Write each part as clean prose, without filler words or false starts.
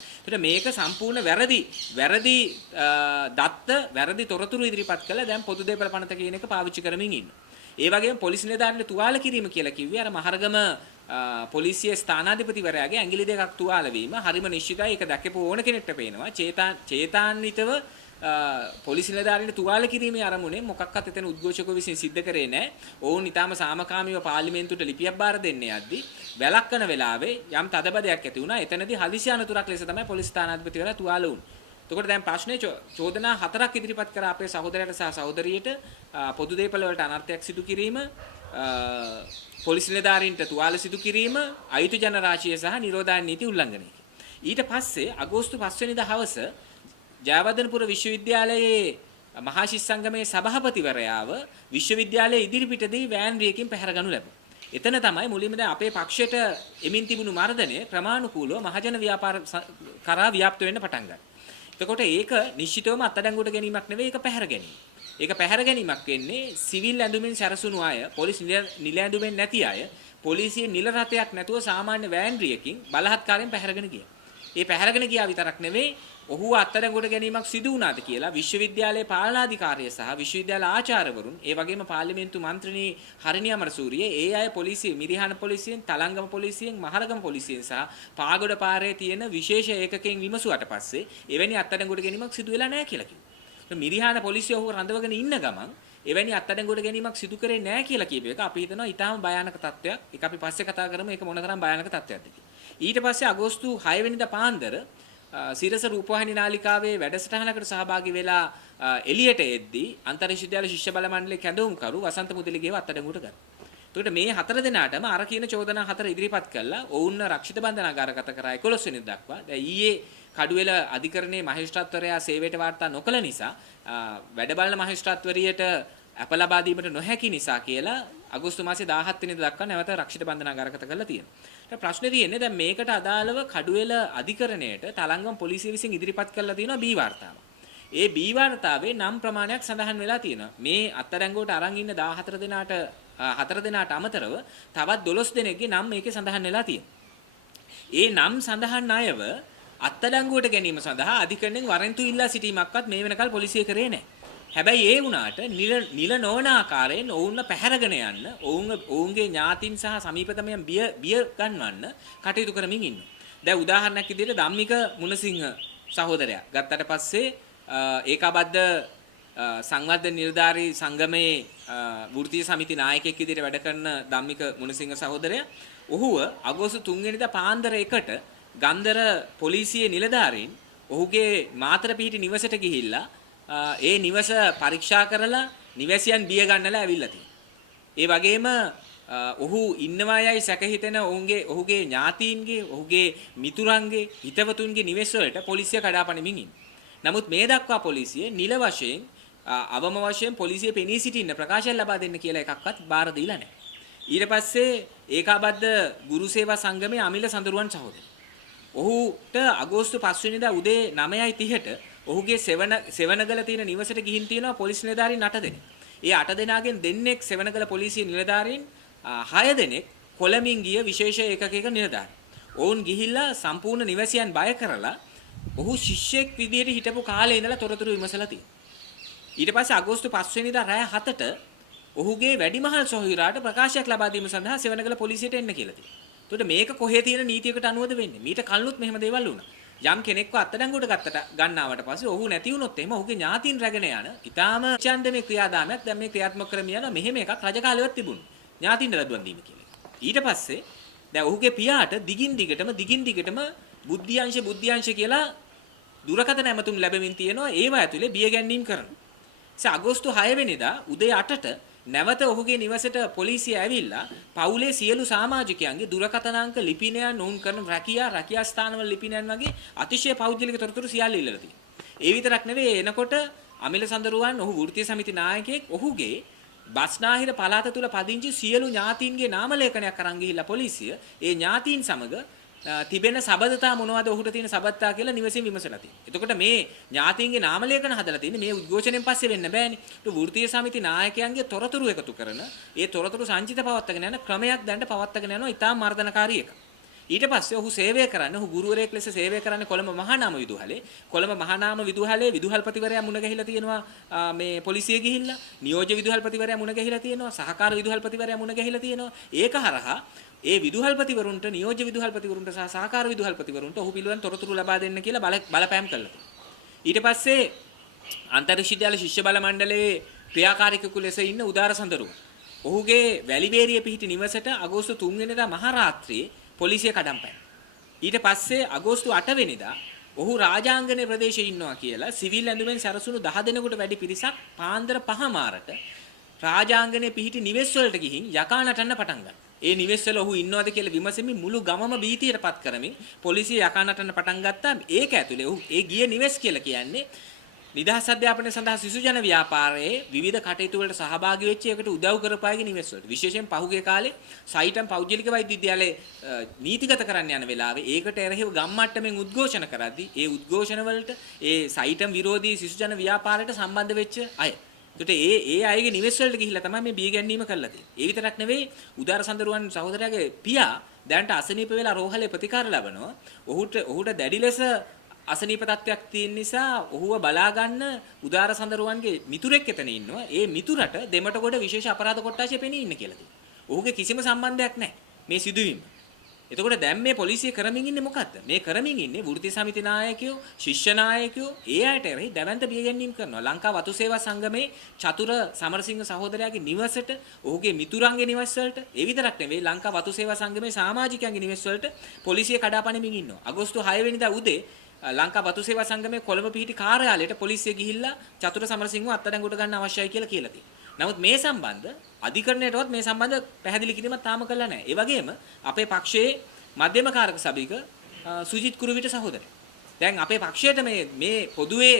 ඒතර මේක සම්පූර්ණ වැරදි වැරදි තොරතුරු ඉදිරිපත් කළා දැන් පොදු දේපල පනත කියන එක පාවිච්චි කරමින් ඉන්නවා. ඒ වගේම පොලිස් නිලධාරීන්ට තුවාල කිරීම කියලා කිව්වේ අර මහරගම පොලිසිය ස්ථානාධිපතිවරයාගේ ඇඟිලි දෙකක් තුවාල වීම හරිම නිශ්චිතයි. ඒක දැකපු ඕන කෙනෙක්ට පේනවා. චේතාන්විතව පොලිස් නිලධාරීන්ට තුවාල කිරීමේ අරමුණෙන් මොකක්වත් එතන උද්ඝෝෂකව විසින් සිද්ධ කරේ නැහැ. ඔවුන් ඊටාම සාමකාමීව පාර්ලිමේන්තුවට ලිපියක් බාර දෙන්නේ යද්දි වැළක්වන වෙලාවේ යම් තදබදයක් ඇති වුණා. එතනදී හදිසි අනතුරක් ලෙස තමයි පොලිස් ස්ථානාධිපතිවරයා තුවාල වුනේ. එතකොට දැන් ප්‍රශ්නේ චෝදනා 4ක් ඉදිරිපත් කරා අපේ සහෝදරයට සහ සහෝදරියට පොදු දේපල වලට අනර්ථයක් සිදු කිරීම, පොලිස් නිලධාරීන්ට තුවාල සිදු කිරීම, අයුතු ජනරාශිය සහ නිරෝධායන නීති උල්ලංඝනය. ඊට පස්සේ අගෝස්තු 5 වෙනිදා හවස ජයවර්ධනපුර විශ්වවිද්‍යාලයේ මහා ශිෂ්‍ය සංගමේ සභාපතිවරයාව විශ්වවිද්‍යාලයේ ඉදිරිපිටදී වෑන් රියකින් පැහැරගනු ලැබුවා. එතන තමයි මුලින්ම දැන් අපේ පක්ෂයට එමින් තිබුණු මර්ධනය ක්‍රමානුකූලව මහජන ව්‍යාපාර කරා ව්‍යාප්ත වෙන්න පටන් ගත්තා. එතකොට ඒක නිශ්චිතවම අත්අඩංගුවට ගැනීමක් නෙවෙයි, ඒක පැහැර ගැනීම. ඒක පැහැර ගැනීමක් වෙන්නේ සිවිල් ඇඳුමින් සැරසුණු අය, පොලිස් නිල ඇඳුමින් නැති අය, පොලිසියේ නිල රථයක් නැතුව සාමාන්‍ය වෑන් රියකින් බලහත්කාරයෙන් පැහැරගෙන ගියා. ඒ පැහැරගෙන ගියා විතරක් නෙවෙයි, ඔහු අත්අඩංගුවට ගැනීමක් සිදු වුණාද කියලා විශ්වවිද්‍යාලයේ පාලනාධිකාරිය සහ විශ්වවිද්‍යාල ආචාර්යවරුන්, ඒ වගේම පාර්ලිමේන්තු මන්ත්‍රීනි හරිනි අමරසූරිය, ඒ අය පොලිසිය, මිරිහාන පොලිසියෙන්, තලංගම පොලිසියෙන්, මහරගම පොලිසියෙන් සහ පාගොඩ පාරේ තියෙන විශේෂ ඒකකයෙන් විමසුවට පස්සේ එවැනි අත්අඩංගුවට ගැනීමක් සිදු වෙලා නැහැ කියලා කිව්වා. මිරිහාන පොලිසිය ඔහු රඳවගෙන ඉන්න ගමන් එවැනි අත්අඩංගුවට ගැනීමක් සිදු කරේ නැහැ කියලා කියපු එක අපි හිතනවා ඊටාම භයානක තත්ත්වයක්. ඒක අපි පස්සේ කතා කරමු ඒක මොනතරම් භයානක තත්ත්වයක්ද කියලා. ඊට පස්සේ අගෝස්තු 6 වෙනිදා පාන්දර සිරස රූපවාහිනී නාලිකාවේ වැඩසටහනකට සහභාගී වෙලා එළියට එද්දී අන්තර් විශ්වවිද්‍යාල ශිෂ්‍ය බල මණ්ඩලයේ කැඳවුම්කරු වසන්ත මුදලිගේව අත්අඩංගුවට ගත්තා. එතකොට මේ හතර දෙනාටම අර කියන චෝදනා හතර ඉදිරිපත් කළා. ඔවුන්ව රක්ෂිත බන්ධනාගාරගත කරා 11 වෙනිදා දක්වා. දැන් ඊයේ කඩුවෙල අධිකරණයේ මහේස්ත්‍රාත්වරයා සේවයට වාර්තා නොකළ නිසා වැඩ බලන මහේස්ත්‍රාත්වරියට අප ලබා දීමට නොහැකි නිසා කියලා අගෝස්තු මාසේ 17 වෙනිදා දක්වා නැවත රක්ෂිත බන්ධනාගාරගත කරලා තියෙනවා. දැන් ප්‍රශ්නේ තියෙන්නේ දැන් මේකට අදාළව කඩුවෙල අධිකරණයට තලංගම පොලිසිය විසින් ඉදිරිපත් කරලා තියෙනවා බී වාර්තාව. ඒ බී වාර්තාවේ නම් ප්‍රමාණයක් සඳහන් වෙලා තියෙනවා. මේ අත්අඩංගුවට අරන් ඉන්න 14 දෙනාට 4 දෙනාට අමතරව තවත් 12 දෙනෙක්ගේ නම් මේකේ සඳහන් වෙලා තියෙනවා. ඒ නම් සඳහන් අයව අත්අඩංගුවට ගැනීම සඳහා අධිකරණයෙන් වරෙන්තු ඉල්ලා සිටීමක්වත් මේ වෙනකල් පොලිසිය කරේ නැහැ. හැබැයි ඒ වුණාට නිල නොවන ආකාරයෙන් ඔවුන්ව පැහැරගෙන යන්න ඔවුන්ගේ ඥාතින් සහ සමීපතමයන් බිය ගන්නවන්න කටයුතු කරමින් ඉන්නවා. දැන් උදාහරණයක් විදිහට ධම්මික මුණසිංහ සහෝදරයා ගත්තට පස්සේ ඒකාබද්ධ සංවර්ධන නිලධාරී සංගමේ වෘත්තීය සමිති නායකයෙක් විදිහට වැඩ කරන ධම්මික මුණසිංහ සහෝදරයා ඔහුව අගෝස්තු 3 වෙනිදා පාන්දර 1ට ගන්දර පොලිසියේ නිලධාරීන් ඔහුගේ මාතර පිහිටි නිවසට ගිහිල්ලා ඒ නිවස පරීක්ෂා කරලා නිවැසියන් බිය ගන්නලා ඇවිල්ලා තියෙනවා. ඒ වගේම ඔහු ඉන්නවා යයි සැක හිතෙන ඔහුගේ ඥාතීන්ගේ, ඔහුගේ මිතුරන්ගේ, හිතවතුන්ගේ නිවෙස් වලට පොලිසිය කඩාපනිමින් ඉන්නවා. නමුත් මේ දක්වා පොලිසිය නිල වශයෙන් අවම වශයෙන් පොලිසිය පෙනී සිටින්න ප්‍රකාශය ලබා දෙන්න කියලා එකක්වත් බාර දීලා නැහැ. ඊට පස්සේ ඒකාබද්ධ ගුරු සේවා සංගමේ අමිල සඳරුවන් සහෝදරයා. ඔහුට අගෝස්තු 5 වෙනිදා උදේ 9:30ට ඔහුගේ සෙවණගල තියෙන නිවසට ගිහින් තියෙනවා පොලිස් නිලධාරීන් 8 දෙනෙක්. ඒ 8 දෙනාගෙන් දෙන්නෙක් සෙවණගල පොලිසිය නිලධාරීන් 6 දෙනෙක් කොළඹින් ගිය විශේෂ ඒකකයක නිලධාරීන්. ඔවුන් ගිහිල්ලා සම්පූර්ණ නිවසියන් බය කරලා ඔහු ශිෂ්‍යෙක් විදියට හිටපු කාලේ ඉඳලා තොරතුරු විමසලා තියෙනවා. ඊට පස්සේ අගෝස්තු 5 වෙනිදා රෑ 7ට ඔහුගේ වැඩිමහල් සොහොයුරාට ප්‍රකාශයක් ලබා දීම සඳහා සෙවණගල පොලිසියට එන්න කියලා තියෙනවා. එතකොට මේක කොහේ තියෙන නීතියකට අනුවද වෙන්නේ? මීට කලිනුත් මෙහෙම දේවල් වුණා. යම් කෙනෙක්ව අත්අඩංගුවට ගන්නවට පස්සේ ඔහු නැති වුණොත් එහෙම ඔහුගේ ඥාතීන් රැගෙන යන ඊටාම ඡන්දමේ ක්‍රියාදාමයක් දැන් මේ ක්‍රියාත්මක කරමින් යනවා. මෙහෙම එකක් රජ කාලෙවත් තිබුණා. ඥාතීන් රැඳුම් දීම කියලා. ඊට පස්සේ දැන් ඔහුගේ පියාට දිගින් දිගටම බුද්ධිංශ කියලා දුරකථන ඇමතුම් ලැබෙමින් තියෙනවා. ඒවා ඇතුලේ බිය ගැනීම කරනවා. අගෝස්තු 6 වෙනිදා උදේ 8ට නැවත ඔහුගේ නිවසට පොලිසිය ඇවිල්ලා පවුලේ සියලු සමාජිකයන්ගේ දුරකථන අංක ලිපිනයන් ඔවුන් කරන රැකියා ස්ථානවල ලිපිනයන් වගේ අතිශය පෞද්ගලික තොරතුරු සියල්ල ඉල්ලලා තියෙනවා. ඒ විතරක් නෙවෙයි එනකොට අමිල සඳරුවන් ඔහු වෘත්තීය සමිති නායකයෙක් ඔහුගේ බස්නාහිර පළාත තුල පදිංචි සියලු ඥාතීන්ගේ නාම ලේඛනයක් අරන් ගිහිල්ලා පොලිසිය ඒ ඥාතීන් සමග තිබෙන සබඳතා මොනවද ඔහුට තියෙන සබඳතා කියලා නිවසින් විමසලා තියෙනවා. එතකොට මේ ඥාතීන්ගේ නාම ලේඛන හදලා තියෙන්නේ මේ උද්ඝෝෂණයෙන් පස්සේ වෙන්න බෑනේ. ඒක වෘත්තීය සමිති නායකයන්ගේ තොරතුරු එකතු කරන ඒ තොරතුරු සංචිත පවත්වාගෙන යන ක්‍රමයක් දැන් පවත්වාගෙන යනවා ඉතාම මර්ධනකාරී එක. ඊට පස්සේ ඔහු සේවය කරන්නේ ඔහු ගුරුවරයෙක් ලෙස සේවය කරන්නේ කොළඹ මහානාම විදුහලේ. කොළඹ මහානාම විදුහලේ විදුහල්පතිවරයා මුණ ගැහිලා තියෙනවා මේ පොලිසිය ගිහිල්ලා. නියෝජ්‍ය විදුහල්පතිවරයා මුණ ගැහිලා තියෙනවා. සහකාර විදුහල්පතිවරයා මුණ ගැහිලා තියෙනවා. ඒක හරහා ඒ විදුහල්පතිවරුන්ට නියෝජ්‍ය විදුහල්පතිවරුන්ට සහ සහකාර විදුහල්පතිවරුන්ට ඔහු පිළිවන් තොරතුරු ලබා දෙන්න කියලා බලපෑම් කළා. ඊට පස්සේ අන්තර් විශ්වවිද්‍යාල ශිෂ්‍ය බල මණ්ඩලයේ ක්‍රියාකාරීකයෙකු ලෙස ඉන්න උදාර සඳරු ඔහුගේ වැලිබේරිය පිහිටි නිවසට අගෝස්තු 3 වෙනිදා මහ රාත්‍රියේ පොලිසිය කඩම්පැයි. ඊට පස්සේ අගෝස්තු 8 වෙනිදා ඔහු රාජාංගනේ ප්‍රදේශයේ ඉන්නවා කියලා සිවිල් ඇඳුමෙන් සැරසුණු 10 දෙනෙකුට වැඩි පිරිසක් පාන්දර 5 මාරට රාජාංගනේ පිහිටි නිවෙස් වලට ගිහින් යකා නටන්න පටන් ගත්තා. ඒ නිවෙස් වල ඔහු ඉන්නවද කියලා විමසමින් මුළු ගමම බීතියටපත් කරමින් පොලිසිය යකා නටන්න පටන් ගත්තා. ඒක ඇතුලේ ඔහු ඒ ගිය නිවෙස් කියලා කියන්නේ නිදහස් අධ්‍යාපනය සඳහා සිසු ජන ව්‍යාපාරයේ විවිධ කටයුතු වලට සහභාගී වෙච්ච එකට උදව් කරපායගේ නිවෙස් වලට විශේෂයෙන් පහුගිය කාලේ සයිටම් පෞද්ගලික වෛද්‍ය විද්‍යාලයේ නීතිගත කරන්න යන වෙලාවේ ඒකට එරෙහිව ගම්මට්ටමින් උද්ඝෝෂණ කරද්දී ඒ උද්ඝෝෂණ වලට ඒ සයිටම් විරෝධී සිසු ජන ව්‍යාපාරයට සම්බන්ධ වෙච්ච අය. ඒකට ඒ අයගේ නිවෙස් වලට ගිහිල්ලා තමයි මේ බී ගැනීම කරලා තියෙන්නේ. ඒ විතරක් නෙවෙයි උදාර සඳරුවන් සහෝදරයාගේ පියා දැනට අසනීප වෙලා රෝහලේ ප්‍රතිකාර ලබනවා. ඔහුට දැඩි ලෙස අසනීප තත්ත්වයක් තියෙන නිසා ඔහුව බලා ගන්න උදාර සඳරුවන්ගේ මිතුරෙක් එතන ඉන්නවා. ඒ මිතුරට දෙමටගොඩ විශේෂ අපරාධ කොට්ටාශය පෙනී ඉන්න කියලා තියෙනවා. ඔහුගේ කිසිම සම්බන්ධයක් නැහැ මේ සිදුවීම. එතකොට දැන් මේ පොලිසිය කරමින් ඉන්නේ මොකද්ද? මේ කරමින් ඉන්නේ වෘත්ති සමිති නායකයෝ, ශිෂ්‍ය නායකයෝ ඒ අයට එරෙහි දැවැන්ත බියගැන්වීම් කරනවා. ලංකා වතු සේවා සංගමේ චතුර සමරසිංහ සහෝදරයාගේ නිවසට, ඔහුගේ මිතුරන්ගේ නිවස් වලට, ඒ විතරක් නෙවෙයි ලංකා වතු සේවා සංගමේ සමාජිකයන්ගේ නිවස් වලට පොලිසිය කඩාපනිමින් ඉන්නවා. අගෝස්තු 6 වෙනිදා උදේ ලංකා වතු සේවා සංගමේ කොළඹ පිහිටි කාර්යාලයට පොලිසිය ගිහිල්ලා චතුර සමරසිංහව අත්අඩංගුවට ගන්න අවශ්‍යයි කියලා කියලා තියෙනවා. නමුත් මේ සම්බන්ධ අධිකරණයටවත් මේ සම්බන්ධ පැහැදිලි කිරීමක් තාම කළා නැහැ. ඒ වගේම අපේ පක්ෂයේ මධ්‍යම කාරක සභික සුජිත් කුරුවිට සහෝදරයා. දැන් අපේ පක්ෂයට මේ පොදුවේ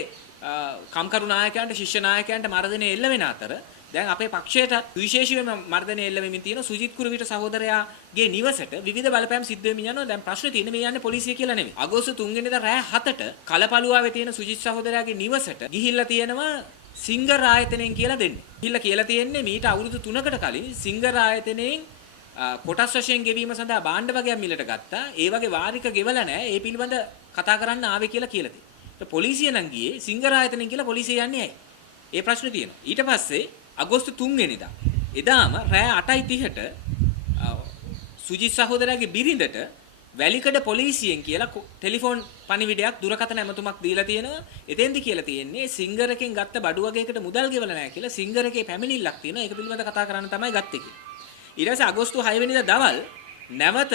කම්කරු නායකයන්ට ශිෂ්‍ය නායකයන්ට මර්ධනය එල්ල වෙන අතර දැන් අපේ පක්ෂයට විශේෂයෙන්ම මර්ධනය එල්ල වෙමින් තියෙන සුජිත් කුරුවිට සහෝදරයාගේ නිවසට විවිධ බලපෑම් සිද්ධ වෙමින් යනවා. දැන් ප්‍රශ්නේ තියෙන්නේ මේ යන්නේ පොලිසිය කියලා නෙමෙයි. අගෝස්තු 3 වෙනිදා රෑ 7ට කලපලුවාවේ තියෙන සුජිත් සහෝදරයාගේ නිවසට ගිහිල්ලා තියෙනවා සිංගර් ආයතනයෙන් කියලා දෙන්නේ. ගිහිල්ලා කියලා තියෙන්නේ මීට අවුරුදු 3කට කලින් සිංගර් ආයතනයෙන් කොටස් වශයෙන් ගෙවීම සඳහා භාණ්ඩ වගේක් මිලට ගත්තා. ඒ වගේ වාරික ගෙවලා නැහැ. ඒ පිළිබඳ කතා කරන්න ආවේ කියලා තියෙනවා. පොලිසිය නම් ගියේ සිංගර් ආයතනයෙන් කියලා පොලිසිය යන්නේ ඇයි? ඒ ප්‍රශ්නේ තියෙනවා. ඊට පස්සේ අගෝස්තු 3 වෙනිදා එදාම රෑ 8:30ට සුජිත් සහෝදරයාගේ බිරිඳට වැලිකඩ පොලිසියෙන් කියලා ටෙලිෆෝන් පණිවිඩයක් දුරකථන ඇමතුමක් දීලා තියෙනවා. එතෙන්දි කියලා තියෙන්නේ සිංගර් එකෙන් ගත්ත බඩු වගේකට මුදල් ගෙවලා නැහැ කියලා සිංගර් එකේ පැමිණිල්ලක් තියෙනවා. ඒක පිළිබඳව කතා කරන්න තමයි ගත්තේ කියලා. ඊට පස්සේ අගෝස්තු 6 වෙනිදා දවල් නැවත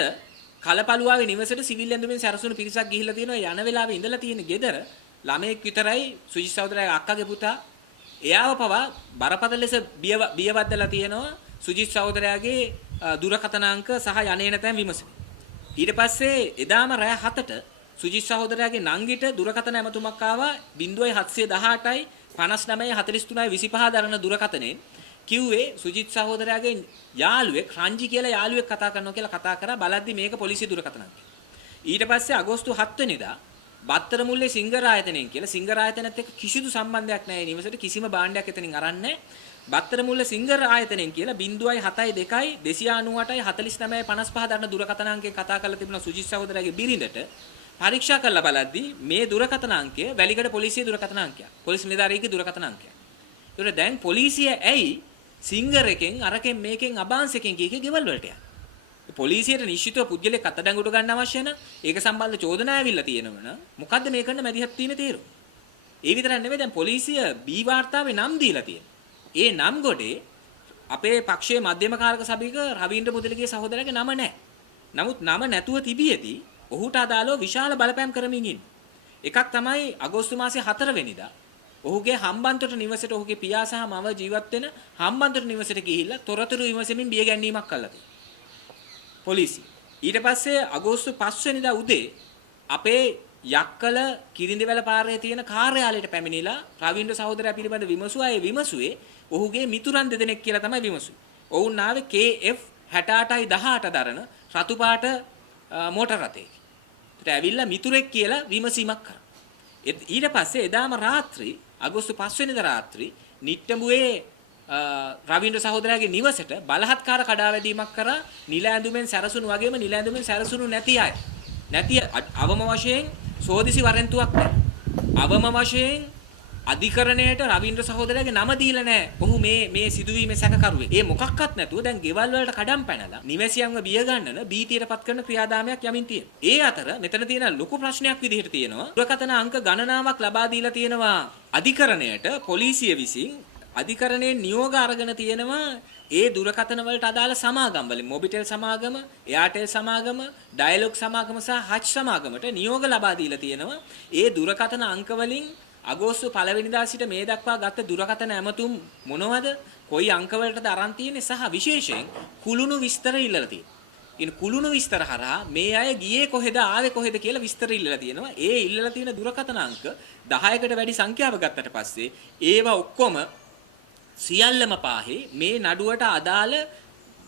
කලපලුවාවේ නිවසට සිවිල් ඇඳුමින් සැරසුණු පිරිසක් ගිහිල්ලා තියෙනවා. යන වෙලාවේ ඉඳලා තියෙන ගෙදර ළමයෙක් විතරයි සුජිත් සහෝදරයාගේ අක්කගේ පුතා. එයාව පවා බරපතල ලෙස බියවද්දලා තියෙනවා සුජිත් සහෝදරයාගේ දුරකථන අංක සහ යන්නේ නැතැන් විමසමින්. ඊට පස්සේ එදාම රෑ 7ට සුජිත් සහෝදරයාගේ නංගිට දුරකථන ඇමතුමක් ආවා 0718යි 59යි 43යි 25 දරන දුරකථනයෙන් කිව්වේ සුජිත් සහෝදරයාගේ යාළුවෙක් රංජි කියලා යාළුවෙක් කතා කරනවා කියලා කතා කරා බලද්දි මේක පොලිසිය දුරකථනක්. ඊට පස්සේ අගෝස්තු 7 වෙනිදා බත්තර මුල්ලේ සිංගර් ආයතනයෙන් කියලා සිංගර් ආයතනයත් එක්ක කිසිදු සම්බන්ධයක් නැහැ. නිවසට කිසිම භාණ්ඩයක් එතනින් අරන් නැහැ. බත්තර මුල්ලේ සිංගර් ආයතනයෙන් කියලා 0.72යි 298යි 49යි 55 දරන දුරකථන අංකයෙන් කතා කරලා තිබුණා සුජිත් සහෝදරයාගේ බිරිඳට. පරීක්ෂා කරලා බලද්දී මේ දුරකථන අංකය වැලිකඩ පොලිසිය දුරකථන අංකයක්. පොලිස් නිලධාරියෙකුගේ දුරකථන අංකයක්. ඒකට දැන් පොලිසිය ඇයි සිංගර් එකෙන් අරකින් මේකෙන් අබාන්සකින් කීකේ ගෙවල් වලට යන්නේ? පොලිසියට නිශ්චිතව පුද්ගලෙක් අත්අඩංගුවට ගන්න අවශ්‍ය නම් ඒක සම්බන්ධ චෝදනා ඇවිල්ලා තියෙනවනම් මොකද්ද මේ කරන්න මැදිහත් තියෙන තීරුව? ඒ විතරක් නෙවෙයි දැන් පොලිසිය බී වාර්තාවේ නම් දීලා තියෙනවා. ඒ නම් ගොඩේ අපේ පක්ෂයේ මධ්‍යම කාරක සභික රවීන්ද්‍ර මුදලිගේ සහෝදරයාගේ නම නැහැ. නමුත් නම නැතුව තිබියදී ඔහුට අදාළව විශාල බලපෑම් කරමින් ඉන්නේ. එකක් තමයි අගෝස්තු මාසයේ 4 වෙනිදා ඔහුගේ හම්බන්තොට නිවසට ඔහුගේ පියා සහ මව ජීවත් වෙන හම්බන්තොට නිවසට ගිහිල්ලා තොරතුරු විමසමින් බිය ගැනීමක් කළා තියෙනවා. පොලිසිය. ඊට පස්සේ අගෝස්තු 5 වෙනිදා උදේ අපේ යක්කල කිරිඳිවැල පාරේ තියෙන කාර්යාලයට පැමිණිලා රවීන්ද්‍ර සහෝදරයා පිළිබඳ විමසුවා. ඒ විමසුවේ ඔහුගේ මිතුරන් දෙදෙනෙක් කියලා තමයි විමසුවේ. ඔවුන් ආවේ KF 68යි 18 දරන රතු පාට මෝටර රථයක. ඒත් ඇවිල්ලා මිතුරෙක් කියලා විමසීමක් කරා. ඊට පස්සේ එදාම රාත්‍රී අගෝස්තු 5 වෙනිදා රාත්‍රී නිට්ටඹුවේ රවීන්ද්‍ර සහෝදරයාගේ නිවසට බලහත්කාර කඩාවැදීමක් කරා නිල ඇඳුමෙන් සැරසුණු වගේම නිල ඇඳුමෙන් සැරසුණු නැති අය. නැති අවම වශයෙන් සෝදිසි වරෙන්තුවක් නැහැ. අවම වශයෙන් අධිකරණයට රවීන්ද්‍ර සහෝදරයාගේ නම දීලා නැහැ. ඔහු මේ සිදුවීමේ සැකකරුවෙක්. ඒ මොකක්වත් නැතුව දැන් ගෙවල් වලට කඩම් පැනලා නිවැසියන්ව බිය ගන්නන බීතියටපත් කරන ක්‍රියාදාමයක් යමින් තියෙනවා. ඒ අතර මෙතන තියෙන ලොකු ප්‍රශ්නයක් විදිහට තියෙනවා. දුරකථන අංක ගණනාවක් ලබා දීලා තියෙනවා අධිකරණයට පොලිසිය විසින් අධිකරණයේ නියෝග අරගෙන තියෙනවා ඒ දුරකථන වලට අදාළ සමාගම් වලින් මොබිටෙල් සමාගම, එයාටෙල් සමාගම, ඩයලොග් සමාගම සහ හච් සමාගමට නියෝග ලබා දීලා තියෙනවා. ඒ දුරකථන අංක වලින් අගෝස්තු 1 වෙනිදා සිට මේ දක්වා ගත්ත දුරකථන ඇමතුම් මොනවද? කොයි අංක වලටද අරන් තියෙන්නේ සහ විශේෂයෙන් කුළුණු විස්තර ඉල්ලලා තියෙනවා. ඉතින් කුළුණු විස්තර හරහා මේ අය ගියේ කොහෙද ආවේ කොහෙද කියලා විස්තර ඉල්ලලා තියෙනවා. ඒ ඉල්ලලා තියෙන දුරකථන අංක 10කට වැඩි සංඛ්‍යාව ගත්තට පස්සේ ඒවා ඔක්කොම සියල්ලම පාහේ මේ නඩුවට අදාළ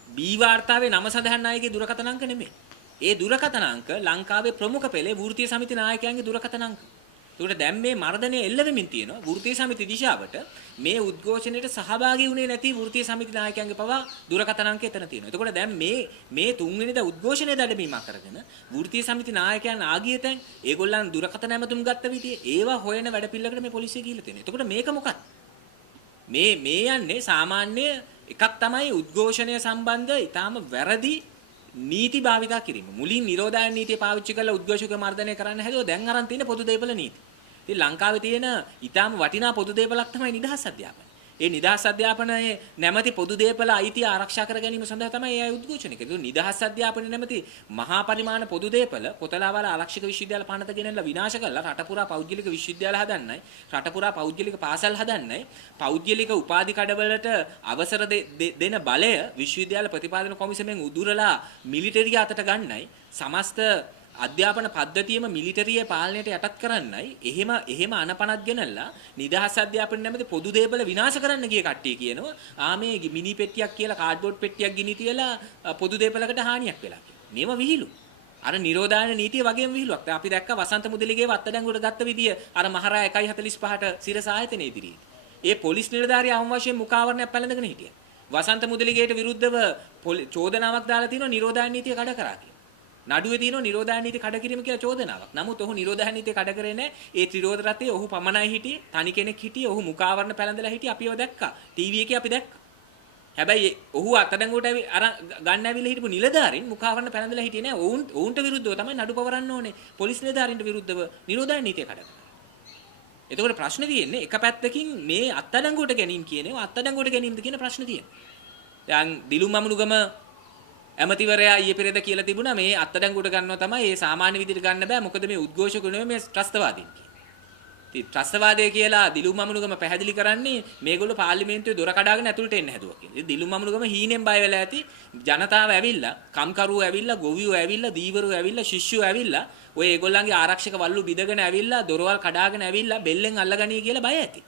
බී වාර්තාවේ නම සඳහන් අයගේ දුරකථන අංක නෙමෙයි. ඒ දුරකථන අංක ලංකාවේ ප්‍රමුඛ පෙළේ වෘත්තීය සමිති නායකයන්ගේ දුරකථන අංක. ඒකට දැන් මේ මර්ධනය එල්ල වෙමින් තියෙනවා වෘත්තීය සමිති දිශාවට මේ උද්ඝෝෂණයට සහභාගී වුණේ නැති වෘත්තීය සමිති නායකයන්ගේ පවා දුරකථන අංක එතන තියෙනවා. එතකොට දැන් මේ තුන්වෙනිදා උද්ඝෝෂණය දඩමීමක් කරගෙන වෘත්තීය සමිති නායකයන් ආගිය තැන් ඒගොල්ලන් දුරකථන ඇමතුම් ගත්ත විදිය ඒවා හොයන වැඩපිළිවෙලකට මේ පොලිසිය ගිහිල්ලා තියෙනවා. එතකොට මේක මොකක්ද? මේ යන්නේ සාමාන්‍ය එකක් තමයි උද්ඝෝෂණය සම්බන්ධ ඊටාම වැරදි නීති භාවිතා කිරීම. මුලින් නිරෝධායන නීතිය පාවිච්චි කරලා උද්ඝෝෂක මර්ධනය කරන්න හැදුවා. දැන් අරන් තියෙන පොදු දේපල නීති. ඉතින් ලංකාවේ තියෙන ඊටාම වටිනා පොදු දේපලක් තමයි නිදහස් අධ්‍යාපනය. ඒ නිදහස් අධ්‍යාපනයේ නැමැති පොදු දේපල අයිතිය ආරක්ෂා කර ගැනීම සඳහා තමයි ඒ අය උද්ඝෝෂණය කරන්නේ. නිදහස් අධ්‍යාපනයේ නැමැති මහා පරිමාණ පොදු දේපල කොතලාවල ආරක්ෂක විශ්වවිද්‍යාල පනත ගෙනල්ලා විනාශ කරලා රට පුරා පෞද්ගලික විශ්වවිද්‍යාල හදන්නයි, රට පුරා පෞද්ගලික පාසල් හදන්නයි, පෞද්ගලික උපාධි කඩවලට අවසර දෙන බලය විශ්වවිද්‍යාල ප්‍රතිපාදන කොමිසමෙන් උදුරලා මිලිටරිය අතට ගන්නයි, සමස්ත අධ්‍යාපන පද්ධතියම මිලිටරියේ පාලනයට යටත් කරන්නයි එහෙම අනපනත් ගෙනල්ලා නිදහස් අධ්‍යාපන නැමැති පොදු දේපල විනාශ කරන්න ගිය කට්ටිය කියනවා මේ මිනි පෙට්ටියක් කියලා කාඩ්බෝඩ් පෙට්ටියක් ගිනි තියලා පොදු දේපලකට හානියක් වෙලා කියලා. මේව විහිළු. අර නිරෝධායන නීතිය වගේම විහිළුවක්. දැන් අපි දැක්ක වසන්ත මුදලිගේ වත්තඩංගුවට ගත්ත විදිය අර මහරා 1.45ට සිරස ආයතනයේ ඉදිරියේ. ඒ පොලිස් නිලධාරියා අවම වශයෙන් මුඛාවරණයක් පැළඳගෙන හිටියා. වසන්ත මුදලිගේට විරුද්ධව චෝදනාවක් දාලා තිනවා නිරෝධායන නීතිය කඩ කරා කියලා. නඩුවේ තියෙනවා නිරෝධායන නීති කඩ කිරීම කියලා චෝදනාවක්. නමුත් ඔහු නිරෝධායන නීතිය කඩ කරේ නැහැ. ඒ ත්‍රිරෝධ රථයේ ඔහු පමණයි හිටියේ. තනි කෙනෙක් හිටියේ. ඔහු මුඛාවරණ පැළඳලා හිටියේ. අපිව දැක්කා. ටීවී එකේ අපි දැක්කා. හැබැයි ඔහු අත්අඩංගුවට අර ගන්න ඇවිල්ලා හිටපු නිලධාරීන් මුඛාවරණ පැළඳලා හිටියේ නැහැ. ඔවුන්ට විරුද්ධව තමයි නඩු පවරන්න ඕනේ. පොලිස් නිලධාරීන්ට විරුද්ධව නිරෝධායන නීතිය කඩ කරා. එතකොට ප්‍රශ්නේ තියෙන්නේ එක පැත්තකින් මේ අත්අඩංගුවට ගැනීම කියන ඒවා අත්අඩංගුවට ගැනීමද කියන ප්‍රශ්නේ තියෙනවා. දැන් දිලුම් අමනුගම ඇමතිවරයා ඊයේ පෙරේද කියලා තිබුණා මේ අත්අඩංගුවට ගන්නවා තමයි ඒ සාමාන්‍ය විදිහට ගන්න බෑ මොකද මේ උද්ඝෝෂකයෝ නෙමෙයි මේ ත්‍රස්තවාදීන් කියලා. ඉතින් ත්‍රස්තවාදය කියලා දිලුම් අමනුගම පැහැදිලි කරන්නේ මේගොල්ලෝ පාර්ලිමේන්තුවේ දොර කඩාගෙන ඇතුළට එන්න හැදුවා කියලා. ඉතින් දිලුම් අමනුගම හීනෙන් බය වෙලා ඇති ජනතාව ඇවිල්ලා, කම්කරුවෝ ඇවිල්ලා, ගොවියෝ ඇවිල්ලා, දීවරයෝ ඇවිල්ලා, ශිෂ්‍යයෝ ඇවිල්ලා ඔය ඒගොල්ලන්ගේ ආරක්ෂක වල්ලු බිඳගෙන ඇවිල්ලා, දොරවල් කඩාගෙන ඇවිල්ලා බෙල්ලෙන් අල්ලගනී කියලා බය ඇති.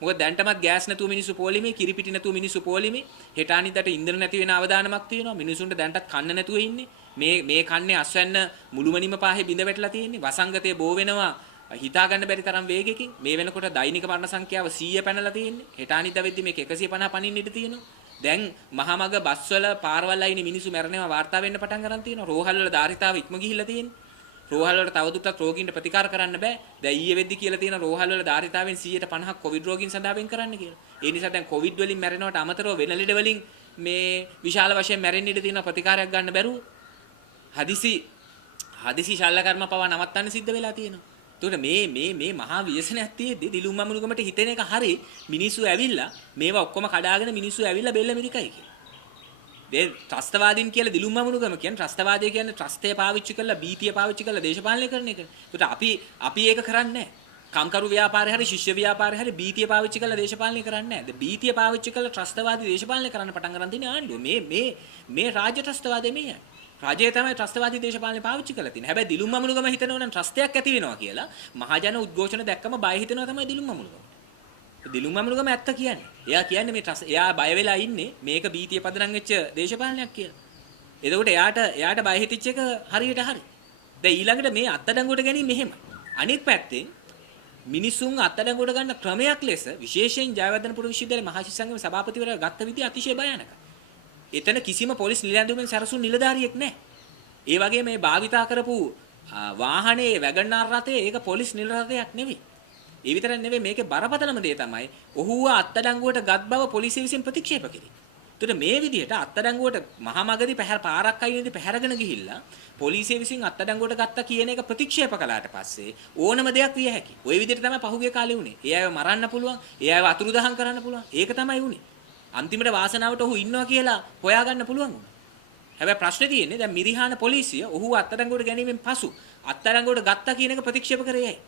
මොකද දැන්ටමත් ගෑස් නැතුව මිනිස්සු පොලිමේ, කිරිපිටි නැතුව මිනිස්සු පොලිමේ, හෙට අනිද්දාට ඉන්ධන නැති වෙන අවදානමක් තියෙනවා. මිනිසුන්ට දැන්ටත් කන්න නැතුව ඉන්නේ. මේ කන්නේ අස්වැන්න මුළුමනින්ම පාහේ බිඳ වැටලා තියෙන්නේ. වසංගතය බෝ වෙනවා හිතා ගන්න බැරි තරම් වේගයකින්. මේ වෙනකොට දෛනික මරණ සංඛ්‍යාව 100 පැනලා තියෙන්නේ. හෙට අනිද්දා වෙද්දි මේක 150 පනින්න ඉඩ තියෙනවා. දැන් මහමග බස්වල පාරවල් අයිනේ මිනිස්සු මැරෙනවා වාර්තා වෙන්න පටන් ගන්න තියෙනවා. රෝහල් වල ධාරිතාව ඉක්ම ගිහිල්ලා තියෙන්නේ. රෝහල් වලට තවදුරටත් රෝගීන්ට ප්‍රතිකාර කරන්න බෑ. දැන් ඊයේ වෙද්දි කියලා තියෙන රෝහල් වල ධාරිතාවෙන් 150ක් කොවිඩ් රෝගීන් සඳහා වෙන් කරන්න කියලා. ඒ නිසා දැන් කොවිඩ් වලින් මැරෙනවට අමතරව වෙන ලෙඩ වලින් මේ විශාල වශයෙන් මැරෙන්න ඉඩ තියෙන ප්‍රතිකාරයක් ගන්න බැරුව හදිසි ශල්‍ය කර්ම පවා නවත්තන්න සිද්ධ වෙලා තියෙනවා. ඒකට මේ මහා ව්‍යසනයක් තියෙද්දි දිලුම් අමනුගමට හිතෙන එක හරි මිනිස්සු ඇවිල්ලා මේවා ඔක්කොම කඩාගෙන මිනිස්සු ඇවිල්ලා බෙල්ල මිරිකයි කියලා. මේ ත්‍රස්තවාදීන් කියලා දිලුම් අමනුගම කියන්නේ ත්‍රස්තවාදය කියන්නේ ත්‍රස්තය පාවිච්චි කරලා බීතිය පාවිච්චි කරලා දේශපාලනය කරන එක. ඒකට අපි ඒක කරන්නේ නැහැ. කම්කරු ව්‍යාපාරේ හරි ශිෂ්‍ය ව්‍යාපාරේ හරි බීතිය පාවිච්චි කරලා දේශපාලනය කරන්නේ නැහැ. ද බීතිය පාවිච්චි කරලා ත්‍රස්තවාදී දේශපාලනය කරන්න පටන් ගන්න තියෙන ආණ්ඩුව. මේ රාජ්‍ය ත්‍රස්තවාදයේ මේයි. රජය තමයි ත්‍රස්තවාදී දේශපාලනය පාවිච්චි කරලා තියෙන්නේ. හැබැයි දිලුම් අමනුගම හිතනවා නම් ත්‍රස්තයක් ඇති වෙනවා කියලා මහජන උද්ඝෝෂණ දැක්කම බය හිතෙනවා තමයි දිලුම් අමනුගම. දිලුම් අමනුගම ඇත්ත කියන්නේ. එයා කියන්නේ මේ එයා බය වෙලා ඉන්නේ මේක බීතිය පදනම් වෙච්ච දේශපාලනයක් කියලා. එතකොට එයාට බය හිතිච්ච එක හරියට හරි. දැන් ඊළඟට මේ අත්අඩංගුවට ගැනීම මෙහෙමයි. අනෙක් පැත්තෙන් මිනිසුන් අත්අඩංගුවට ගන්න ක්‍රමයක් ලෙස විශේෂයෙන් ජයවර්ධනපුර විශ්වවිද්‍යාලයේ මහාශිෂ්‍ය සංගමේ සභාපතිවරයා ගත්ත විදිහ අතිශය භයානකයි. එතන කිසිම පොලිස් නිලැඳුමෙන් සැරසුණු නිලධාරියෙක් නැහැ. ඒ වගේ මේ භාවිතා කරපු වාහනේ වැගන්නාර් රථයේ ඒක පොලිස් නිල රථයක් නෙවෙයි. ඒ විතරක් නෙවෙයි මේකේ බරපතලම දේ තමයි ඔහුව අත්අඩංගුවට ගත් බව පොලිසිය විසින් ප්‍රතික්ෂේප කළේ. ඒතර මේ විදිහට අත්අඩංගුවට මහා මගදී පාරක් අයිනේදී පැහැරගෙන ගිහිල්ලා පොලිසිය විසින් අත්අඩංගුවට ගත්තා කියන එක ප්‍රතික්ෂේප කළාට පස්සේ ඕනම දෙයක් විය හැකියි. ওই විදිහට තමයි පහුගිය කාලේ වුනේ. ඒ අයව මරන්න පුළුවන්, ඒ අයව අතුරුදහන් කරන්න පුළුවන්. ඒක තමයි වුනේ. අන්තිමට වාසනාවට ඔහු ඉන්නවා කියලා හොයාගන්න පුළුවන් වුණා. හැබැයි ප්‍රශ්නේ තියෙන්නේ දැන් මිරිහාන පොලිසිය ඔහුව අත්අඩංගුවට ගැනීමෙන් පසු අත්අඩංගුවට ගත්තා කියන එක ප්‍රතික්ෂේප කරේ ඇයි?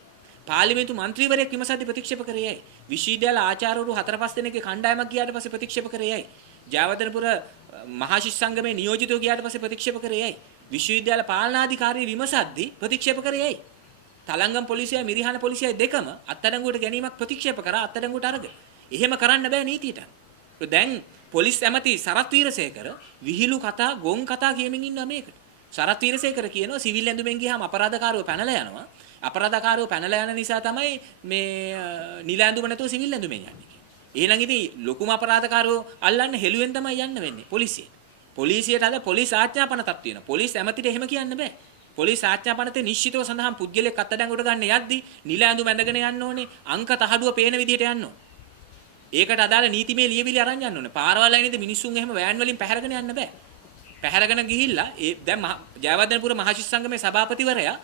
පාර්ලිමේන්තු මන්ත්‍රීවරයෙක් විමසද්දී ප්‍රතික්ෂේප කරේ ඇයි? විශ්වවිද්‍යාල ආචාර්යවරු 4-5 දෙනෙක්ගේ කණ්ඩායමක් ගියාට පස්සේ ප්‍රතික්ෂේප කරේ ඇයි? ජයවර්ධනපුර මහාශිෂ්‍ය සංගමේ නියෝජිතයෝ ගියාට පස්සේ ප්‍රතික්ෂේප කරේ ඇයි? විශ්වවිද්‍යාල පාලනාධිකාරී විමසද්දී ප්‍රතික්ෂේප කරේ ඇයි? තලංගම් පොලිසියයි මිරිහාන පොලිසියයි දෙකම අත්අඩංගුවට ගැනීමක් ප්‍රතික්ෂේප කරා අත්අඩංගුවට අරගෙන. එහෙම කරන්න බෑ නීතියට. දැන් පොලිස් ඇමති සරත් වීරසේකර විහිළු කතා ගොන් කතා කියමින් ඉන්නවා මේකට. සරත් වීරසේකර කියනවා සිවිල් ඇඳුමෙන් ගියාම අපරාධකාරයෝ පැනලා යනවා. අපරාධකාරයෝ පැනලා යන නිසා තමයි මේ නිල ඇඳුම නැතුව සිවිල් ඇඳුමෙන් යන්නේ කියලා. එහෙනම් ඉතින් ලොකුම අපරාධකාරයෝ අල්ලන්න හෙළුවෙන් තමයි යන්න වෙන්නේ පොලිසිය. පොලිසියට අද පොලිස් ආඥාපනතක් තියෙනවා. පොලිස් ඇමතිට එහෙම කියන්න බෑ. පොලිස් ආඥාපනතේ නිශ්චිතව සඳහන් පුද්ගලයෙක් අත්අඩංගුවට ගන්න යද්දි නිල ඇඳුම ඇඳගෙන යන්න ඕනේ. අංක තහඩුව පේන විදිහට යන්න ඕනේ. ඒකට අදාළ නීතිමය ලියවිලි අරන් යන්න ඕනේ. පාරවල් අයිනේදී මිනිස්සුන් එහෙම වෑන් වලින් පැහැරගෙන යන්න බෑ. පැහැරගෙන ගිහිල්ලා දැන් ජයවර්ධනපුර මහාශිෂ්‍ය සංගමේ සභාපතිවරයා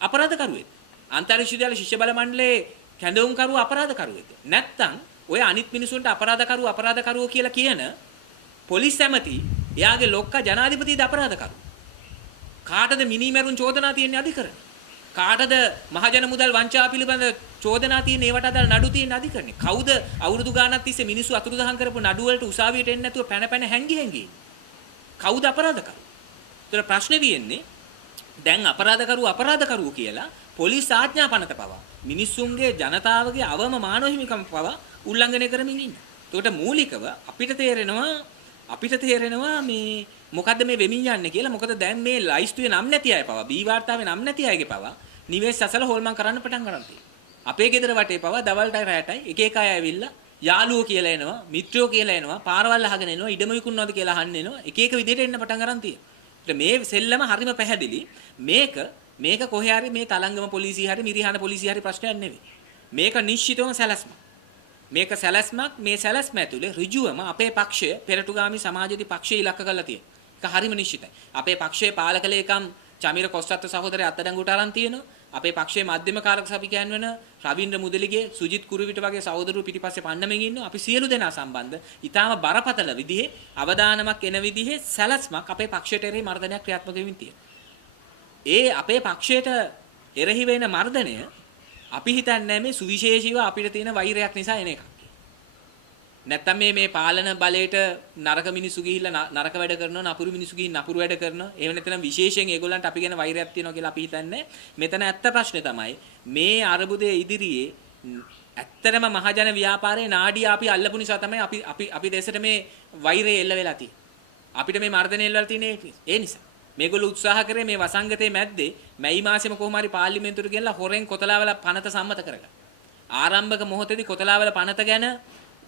අපරාධකරුවෙක්. අන්තර්ජාතික විශ්වවිද්‍යාල ශිෂ්‍ය බල මණ්ඩලයේ කැඳවුම්කරුව අපරාධකරුවෙක්. නැත්තම් ඔය අනිත් මිනිසුන්ට අපරාධකරුව කියලා කියන පොලිස් ඇමති එයාගේ ලොක්කා ජනාධිපතිද අපරාධකරුව. කාටද මිනිමරුන් චෝදනා තියෙන්නේ අධිකරණ? කාටද මහජන මුදල් වංචාව පිළිබඳ චෝදනා තියෙන ඒවට අදාළ නඩු තියෙන අධිකරණේ? කවුද අවුරුදු ගාණක් තිස්සේ මිනිස්සු අතුරුදහන් කරපු නඩු වලට උසාවියට එන්නේ නැතුව පැන හැංගි කවුද අපරාධකරු? ඒතර ප්‍රශ්නේ තියෙන්නේ දැන් අපරාධකරු කියලා පොලිස් ආඥාපනත පවා මිනිස්සුන්ගේ ජනතාවගේ අවම මානව හිමිකම් පවා උල්ලංඝනය කරමින් ඉන්න. ඒකට මූලිකව අපිට තේරෙනවා මේ මොකද්ද මේ වෙමින් යන්නේ කියලා. මොකද දැන් මේ ලයිස්තුවේ නම් නැති අය පවා බී වාර්තාවේ නම් නැති අයගේ පවා නිවෙස් අසල හොල්මන් කරන්න පටන් ගන්න තියෙනවා. අපේ ගෙදර වටේ පවා දවල්ටයි රැටයි එක එක අය ඇවිල්ලා යාළුවෝ කියලා එනවා, මිත්‍රයෝ කියලා එනවා, පාරවල් අහගෙන එනවා, ඉඩම විකුණනවාද කියලා අහන්න එනවා. එක එක විදිහට එන්න පටන් ගන්න තියෙනවා. මේ සෙල්ලම හරිම පැහැදිලි. මේක කොහේ හරි මේ තලංගම පොලිසිය හරි මිරිහාන පොලිසිය හරි ප්‍රශ්නයක් නෙවෙයි. මේක නිශ්චිතවම සැලැස්මක්. මේ සැලැස්ම ඇතුලේ ඍජුවම අපේ පක්ෂය පෙරටුගාමි සමාජවාදී පක්ෂය ඉලක්ක කරලා තියෙනවා. ඒක හරිම නිශ්චිතයි. අපේ පක්ෂයේ පාලක ලේකම් චමිර කොස්රත්ත සහෝදරයා අත්අඩංගුවට අරන් තියෙනවා. අපේ පක්ෂයේ මධ්‍යම කාරක සභිකයන් වෙන රවීන්ද්‍ර මුදලිගේ සුජිත් කුරුවිට වගේ සහෝදරවරු පිටිපස්සේ පන්නමින් ඉන්නවා. අපි සියලු දෙනා සම්බන්ධ ඊටාම බරපතල විදිහේ අවදානමක් එන විදිහේ සැලැස්මක් අපේ පක්ෂයට එරෙහි මර්ධනයක් ක්‍රියාත්මක වෙමින් තියෙනවා. ඒ අපේ පක්ෂයට එරෙහි වෙන මර්ධනය අපි හිතන්නේ මේ සුවිශේෂීව අපිට තියෙන වෛරයක් නිසා එන එකක්. නැත්තම් මේ පාලන බලයට නරක මිනිස්සු ගිහිල්ලා නරක වැඩ කරනවා, නපුරු මිනිස්සු ගිහින් නපුරු වැඩ කරනවා. එහෙම නැත්නම් විශේෂයෙන් ඒගොල්ලන්ට අපි ගැන වෛරයක් තියෙනවා කියලා අපි හිතන්නේ. මෙතන ඇත්ත ප්‍රශ්නේ තමයි මේ අරබුදයේ ඉදිරියේ ඇත්තටම මහජන ව්‍යාපාරයේ නාඩිය අපි අල්ලපු නිසා තමයි අපි දේශයට මේ වෛරය එල්ල වෙලා තියෙන්නේ. අපිට මේ මර්ධනය එල්ල වෙලා තියෙන්නේ ඒ නිසා. මේගොල්ලෝ උත්සාහ කරේ මේ වසංගතයේ මැද්දේ මැයි මාසෙම කොහොම හරි පාර්ලිමේන්තුවට ගෙනලා හොරෙන් කොතලාවල පනත සම්මත කරගන්න. ආරම්භක මොහොතේදී කොතලාවල පනත ගැන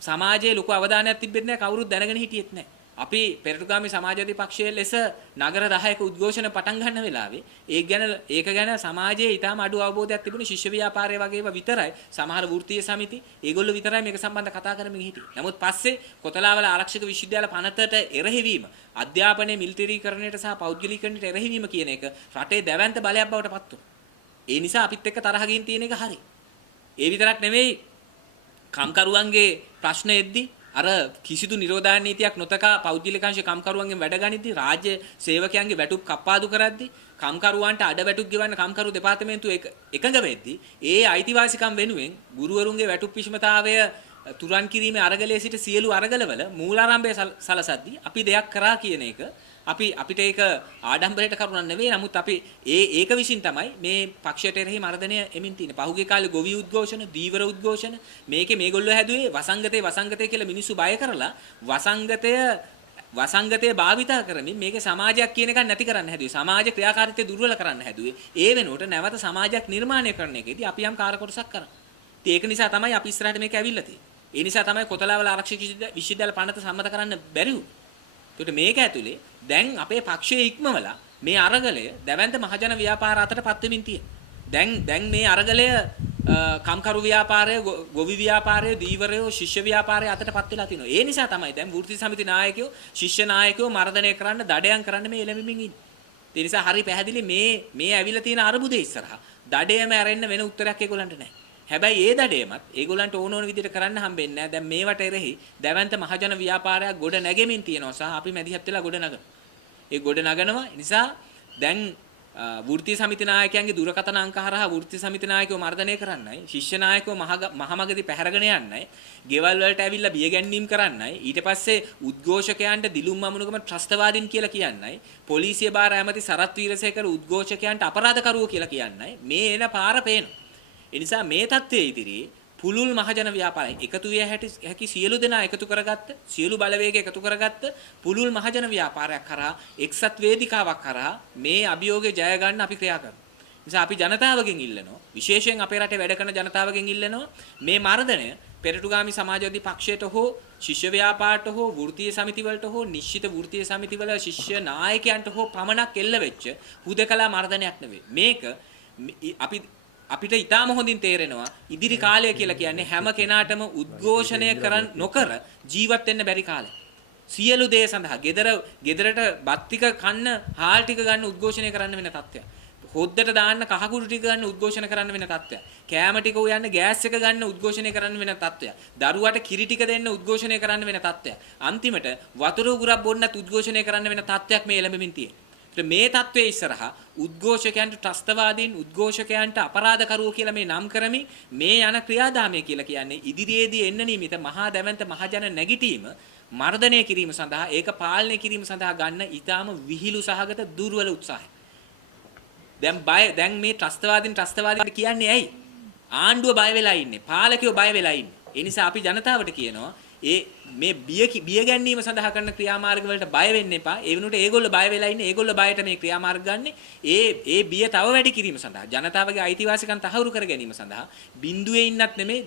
සමාජයේ ලොකු අවධානයක් තිබෙන්නේ නැහැ, කවුරුත් දැනගෙන හිටියෙත් නැහැ. අපි පෙරටුගාමි සමාජවාදී පක්ෂයේ ලෙස නගර 10ක උද්ඝෝෂණ පටන් ගන්න වෙලාවේ ඒක ගැන සමාජයේ ඊටම අඩු අවබෝධයක් තිබුණේ ශිෂ්‍ය ව්‍යාපාරය වගේ ඒවා විතරයි. සමහර වෘත්තීය සමිති ඒගොල්ලෝ විතරයි මේක සම්බන්ධ කතා කරමින් හිටියේ. නමුත් පස්සේ කොතලාවල ආරක්ෂක විශ්වවිද්‍යාල පනතට එරෙහිවීම, අධ්‍යාපනයේ මිලිටරිකරණයට සහ පෞද්ගලිකරණයට එරෙහිවීම කියන එක රටේ දැවැන්ත බලයක් බවට පත් වුණා. ඒ නිසා අපිත් එක්ක තරහ ගින් තියෙන එක හරි. ඒ විතරක් නෙවෙයි කම්කරුවන්ගේ ප්‍රශ්න එද්දි අර කිසිදු නිරෝධායන නීතියක් නොතකා පෞද්ගලිකාංශ කම්කරුවන්ගෙන් වැඩ ගනිද්දි රාජ්‍ය සේවකයන්ගේ වැටුප් කප්පාදු කරද්දි කම්කරුවන්ට අඩ වැටුප් ගෙවන්න කම්කරු දෙපාර්තමේන්තුව එකඟ වෙද්දි ඒ අයිතිවාසිකම් වෙනුවෙන් ගුරුවරුන්ගේ වැටුප් විෂමතාවය තුරන් කිරීමේ අරගලයේ සිට සියලු අරගලවල මූලාරම්භය සලසද්දී අපි දෙයක් කරා කියන එක අපිට ඒක ආඩම්බරයට කරුණක් නෙවෙයි. නමුත් අපි ඒක විසින් තමයි මේ පක්ෂයට එරෙහි මර්ධනය එමින් තියෙන්නේ. පහුගිය කාලේ ගොවි උද්ඝෝෂණ, දීවර උද්ඝෝෂණ මේකේ මේගොල්ලෝ හැදුවේ වසංගතේ කියලා මිනිස්සු බය කරලා වසංගතය භාවිතා කරමින් මේකේ සමාජයක් කියන එකක් නැති කරන්න හැදුවේ. සමාජ ක්‍රියාකාරීත්වය දුර්වල කරන්න හැදුවේ. ඒ වෙනුවට නැවත සමාජයක් නිර්මාණය කරන එකේදී අපි යම් කාර්ය කොටසක් කරා. ඉතින් ඒක නිසා තමයි අපි ඉස්සරහට මේක ඇවිල්ලා තියෙන්නේ. ඒ නිසා තමයි කොතලාවල ආරක්ෂක විශ්වවිද්‍යාල පනත සම්මත කරන්න බැරි වුනේ. ඒකට මේක ඇතුලේ දැන් අපේ පක්ෂයේ ඉක්මවලා මේ අරගලය දැවැන්ත මහජන ව්‍යාපාර අතට පත් වෙමින් තියෙනවා. දැන් මේ අරගලය කම්කරු ව්‍යාපාරය, ගොවි ව්‍යාපාරය, දීවරයෝ, ශිෂ්‍ය ව්‍යාපාරය අතට පත් වෙලා තිනවා. ඒ නිසා තමයි දැන් වෘත්ති සමිති නායකයෝ, ශිෂ්‍ය නායකයෝ මර්ධනය කරන්න, දඩයන් කරන්න මේ එළඹෙමින් ඉන්නේ. ඒ නිසා හරි පැහැදිලි මේ ඇවිල්ලා තියෙන අරුබුදේ ඉස්සරහා දඩයම ඇරෙන්න වෙන උත්තරයක් ඒගොල්ලන්ට නැහැ. හැබැයි ඒ දඩේමත් ඒගොල්ලන්ට ඕන විදිහට කරන්න හම්බෙන්නේ නැහැ. දැන් මේවට එරෙහි දැවැන්ත මහජන ව්‍යාපාරයක් ගොඩ නැගෙමින් තියෙනවා සහ අපි මැදිහත් වෙලා ගොඩ නගනවා. ඒ ගොඩ නගනවා. නිසා දැන් වෘත්තීය සමිති නායකයන්ගේ දුරකථන අංක හරහා වෘත්තීය සමිති නායකයෝ මර්ධනය කරන්නයි, ශිෂ්‍ය නායකයෝ මහමගදී පැහැරගෙන යන්නයි, ගෙවල් වලට ඇවිල්ලා බිය ගැන්වීම කරන්නයි, ඊට පස්සේ උද්ඝෝෂකයන්ට දිලුම් මමුණුකම ත්‍රස්තවාදීන් කියලා කියන්නයි, පොලිසිය බාර ඇමති සරත් වීරසේකර උද්ඝෝෂකයන්ට අපරාධකරුවෝ කියලා කියන්නයි මේ එන පාර පේනවා. ඒ නිසා මේ தත්ත්වයේ ඉදිරියේ පුලුල් මහජන ව්‍යාපාරය එකතු විය හැකි සියලු දෙනා එකතු කරගත්ත, සියලු බලවේග එකතු කරගත්ත පුලුල් මහජන ව්‍යාපාරයක් කරා, එක්සත් වේදිකාවක් කරා මේ අභියෝගේ ජය ගන්න අපි ක්‍රියා කරනවා. නිසා අපි ජනතාවගෙන් ඉල්ලනවා, විශේෂයෙන් අපේ රටේ වැඩ කරන ජනතාවගෙන් ඉල්ලනවා මේ මර්ධනය පෙරටුගාමි සමාජවාදී පක්ෂයට හෝ ශිෂ්‍ය ව්‍යාපාරයට හෝ වෘත්තීය සමිති වලට හෝ නිශ්චිත වෘත්තීය සමිති වල ශිෂ්‍ය නායකයන්ට හෝ පමණක් එල්ල වෙච්ච හුදකලා මර්ධනයක් නෙවෙයි. මේක අපිට ඉතාම හොඳින් තේරෙනවා ඉදිරි කාලය කියලා කියන්නේ හැම කෙනාටම උද්ඝෝෂණය නොකර ජීවත් වෙන්න බැරි කාලයක්. සියලු දේ සඳහා ගෙදරට බත් ටික කන්න, හාල් ටික ගන්න උද්ඝෝෂණය කරන්න වෙන තත්ත්වයක්. හොද්දට දාන්න කහකුඩු ටික ගන්න උද්ඝෝෂණය කරන්න වෙන තත්ත්වයක්. කෑම ටික උයන්න ගෑස් එක ගන්න උද්ඝෝෂණය කරන්න වෙන තත්ත්වයක්. දරුවට කිරි ටික දෙන්න උද්ඝෝෂණය කරන්න වෙන තත්ත්වයක්. අන්තිමට වතුර උගුරක් බොන්නත් උද්ඝෝෂණය කරන්න වෙන තත්ත්වයක් මේ එළඹෙමින් තියෙනවා. මේ தત્ත්වයේ ඉස්සරහා උද්ඝෝෂකයන්ට ත්‍රස්තවාදීන්, උද්ඝෝෂකයන්ට අපරාධකරුවෝ කියලා මේ නම් කරමින් මේ යන ක්‍රියාදාමය කියලා කියන්නේ ඉදිරියේදී එන්න නිමිත මහා දැවැන්ත මහජන නැගිටීම මර්ධනය කිරීම සඳහා, ඒක පාලනය කිරීම සඳහා ගන්න ඊටාම විහිළු සහගත දුර්වල උත්සාහය. දැන් මේ ත්‍රස්තවාදීන් කියන්නේ ඇයි? ආණ්ඩුව බය වෙලා ඉන්නේ, පාලකයෝ බය වෙලා ඉන්නේ. ඒ නිසා අපි ජනතාවට කියනවා මේ බිය ගැන්වීම සඳහා කරන ක්‍රියාමාර්ග වලට බය වෙන්න එපා. ඒ වෙනුවට ඒගොල්ලෝ බය වෙලා ඉන්නේ. ඒගොල්ලෝ බයට මේ ක්‍රියාමාර්ග ගන්න. ඒ බිය තව වැඩි කිරීම සඳහා, ජනතාවගේ අයිතිවාසිකම් තහවුරු කර ගැනීම සඳහා බිඳුවේ ඉන්නත් නෙමෙයි,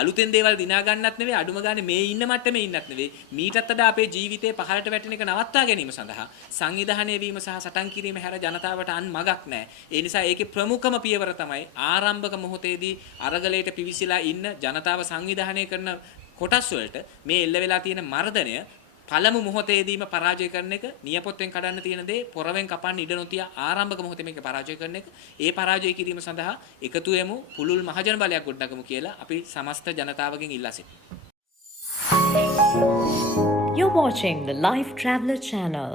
අලුතෙන් දේවල් දිනා ගන්නත් නෙමෙයි, අඩුම ගානේ මේ ඉන්න මට්ටමේ ඉන්නත් නෙමෙයි, මීටත් වඩා අපේ ජීවිතේ පහළට වැටෙන එක නවත්වා ගැනීම සඳහා සංවිධානය වීම සහ සටන් කිරීම හැර ජනතාවට අන් මගක් නැහැ. ඒ නිසා ඒකේ ප්‍රමුඛම පියවර තමයි ආරම්භක මොහොතේදී අරගලයට පිවිසිලා ඉන්න ජනතාව සංවිධානය කරන කොටස් වලට මේ එල්ල වෙලා තියෙන මර්ධනය පළමු මොහොතේදීම පරාජය කරන එක, නියපොත්තෙන් කඩන්න තියෙන දේ පොරවෙන් කපන්න ඉඩ නොතිය ආරම්භක මොහොතේ මේක පරාජය කරන එක, ඒ පරාජය කිරීම සඳහා එකතු වෙමු, පුළුල් මහජන බලයක් ගොඩනගමු කියලා අපි සමස්ත ජනතාවගෙන් ඉල්ලා සිටිනවා. You're watching the Life Traveller channel.